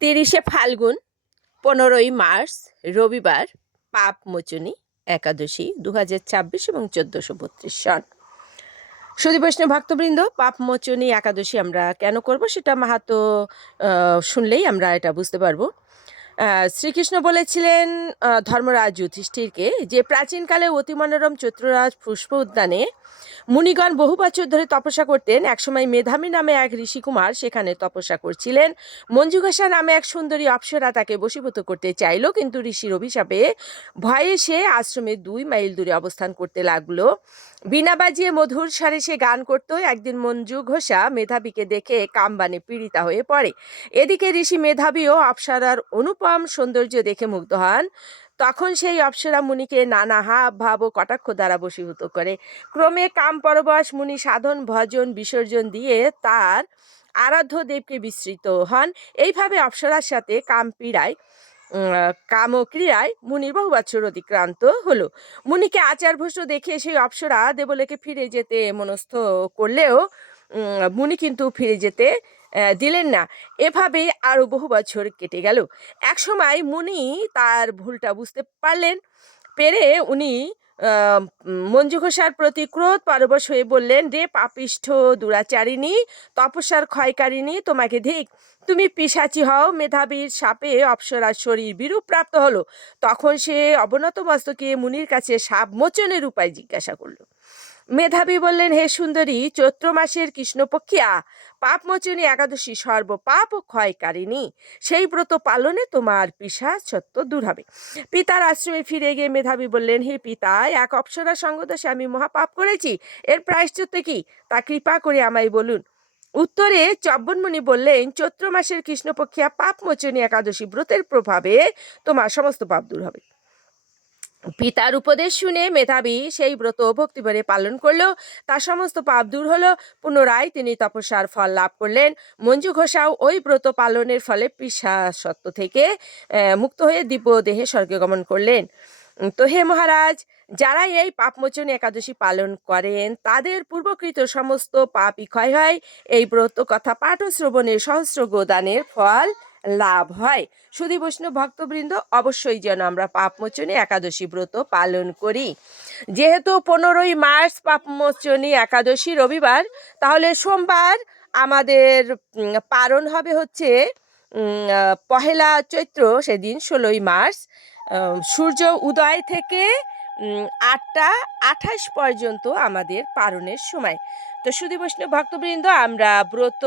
30শে ফাল্গুন, 15ই March, রবিবার, পাপমোচনী একাদশী 2026 এবং 1432 সন। সুধী বৈষ্ণব ভক্তবৃন্দ, পাপমোচনী একাদশী আমরা কেন করব সেটা মাহাত্ম্য শুনলেই আমরা এটা বুঝতে পারবো। শ্রীকৃষ্ণ বলেছিলেন ধর্মরাজ যুধিষ্ঠিরকে যে প্রাচীনকালে অতি মনোরম চৈত্ররাজ পুষ্প উদ্যানে মুনিগণ বহু বছর ধরে তপস্যা করতেন। একসময় মেধামী নামে এক ঋষিকুমার সেখানে তপস্যা করছিলেন। মঞ্জুঘোষা নামে এক সুন্দরী অপ্সরা তাকে বশীভূত করতে চাইল, কিন্তু ঋষির অভিশাপে ভয়ে সে আশ্রমে 2 মাইল দূরে অবস্থান করতে লাগলো। বীণা বাজিয়ে মধুর স্বরে সে গান করত। একদিন মঞ্জু ঘোষা মেধাবীকে দেখে কামবানে পীড়িতা হয়ে পড়ে। এদিকে ঋষি মেধাবীও অপ্সরার অনুপম সৌন্দর্য দেখে মুগ্ধ হন। তখন সেই অপ্সরা মুনিকে নানা হাব ভাব ও কটাক্ষ দ্বারা বশীভূত করে। ক্রমে কাম পরবশ মুনি সাধন ভজন বিসর্জন দিয়ে তার আরাধ্য দেবকে বিস্মৃত হন। এইভাবে অপ্সরার সাথে কামক্রিয়ায় মুনির বহু বছর অতিক্রান্ত হলো। মুনিকে আচারভ্রষ্ট দেখে সেই অপ্সরা দেবলোকে ফিরে যেতে মনস্থ করলেও মুনি কিন্তু ফিরে যেতে দিলেন না। এভাবেই আরও বহু বছর কেটে গেল। এক সময় মুনি তার ভুলটা বুঝতে পেরে উনি মঞ্জু ঘোষার প্রতি ক্রোধ পরবশ হয়ে বললেন, রে পাপিষ্ঠ দুরাচারিণী, তপস্যার ক্ষয়কারিণী, তোমাকে ধিক। তুমি পিশাচি হও। মেধাবীর শাপে অপ্সরার শরীর বিরূপ প্রাপ্ত হলো। তখন সে অবনত মস্তকে মুনির কাছে সাপ মোচনের উপায় জিজ্ঞাসা করল। মেধাবী বললেন, হে সুন্দরী, চৈত্র মাসের কৃষ্ণপক্ষিয়া পাপমোচনী একাদশী সর্বপাপ ও ক্ষয়কারিণী। সেই ব্রত পালনে তোমার পিশাচত্ব দূর হবে। পিতার আশ্রমে ফিরে গিয়ে মেধাবী বললেন, হে পিতা, এক অপ্সরা সঙ্গদোষে আমি মহাপাপ করেছি। এর প্রায়শ্চিত্ত কি, তা কৃপা করে আমায় বলুন। উত্তরে চব্বনমুনি বললেন, চৈত্র মাসের কৃষ্ণপক্ষিয়া পাপমোচনী একাদশী ব্রতের প্রভাবে তোমার সমস্ত পাপ দূর হবে। পিতার উপদেশ শুনে মেধাবী সেই ব্রত ভক্তিভরে পালন করলেও তার সমস্ত পাপ দূর হলো। পুনরায় তিনি তপস্যার ফল লাভ করলেন। মঞ্জু ঘোষাও ওই ব্রত পালনের ফলে পিশাচত্ব থেকে মুক্ত হয়ে দিব্য দেহে স্বর্গে গমন করলেন। তো হে মহারাজ, যারা এই পাপমোচনী একাদশী পালন করেন তাদের পূর্বকৃত সমস্ত পাপই ক্ষয় হয়। এই ব্রত কথা পাঠ ও শ্রবণের সহস্র গোদানের ফল লাভ হয়। সুধী বৈষ্ণব ভক্তবৃন্দ, অবশ্যই যেন আমরা পাপমোচনী একাদশী ব্রত পালন করি। যেহেতু 15ই মার্চ পাপমোচনী একাদশী রবিবার, তাহলে সোমবার আমাদের পালন হবে হচ্ছে পহেলা চৈত্র, সেদিন 16ই মার্চ, সূর্য উদয় থেকে 8টা 28 পর্যন্ত আমাদের পালনের সময়। তো সুধী বৈষ্ণব ভক্তবৃন্দ, আমরা ব্রত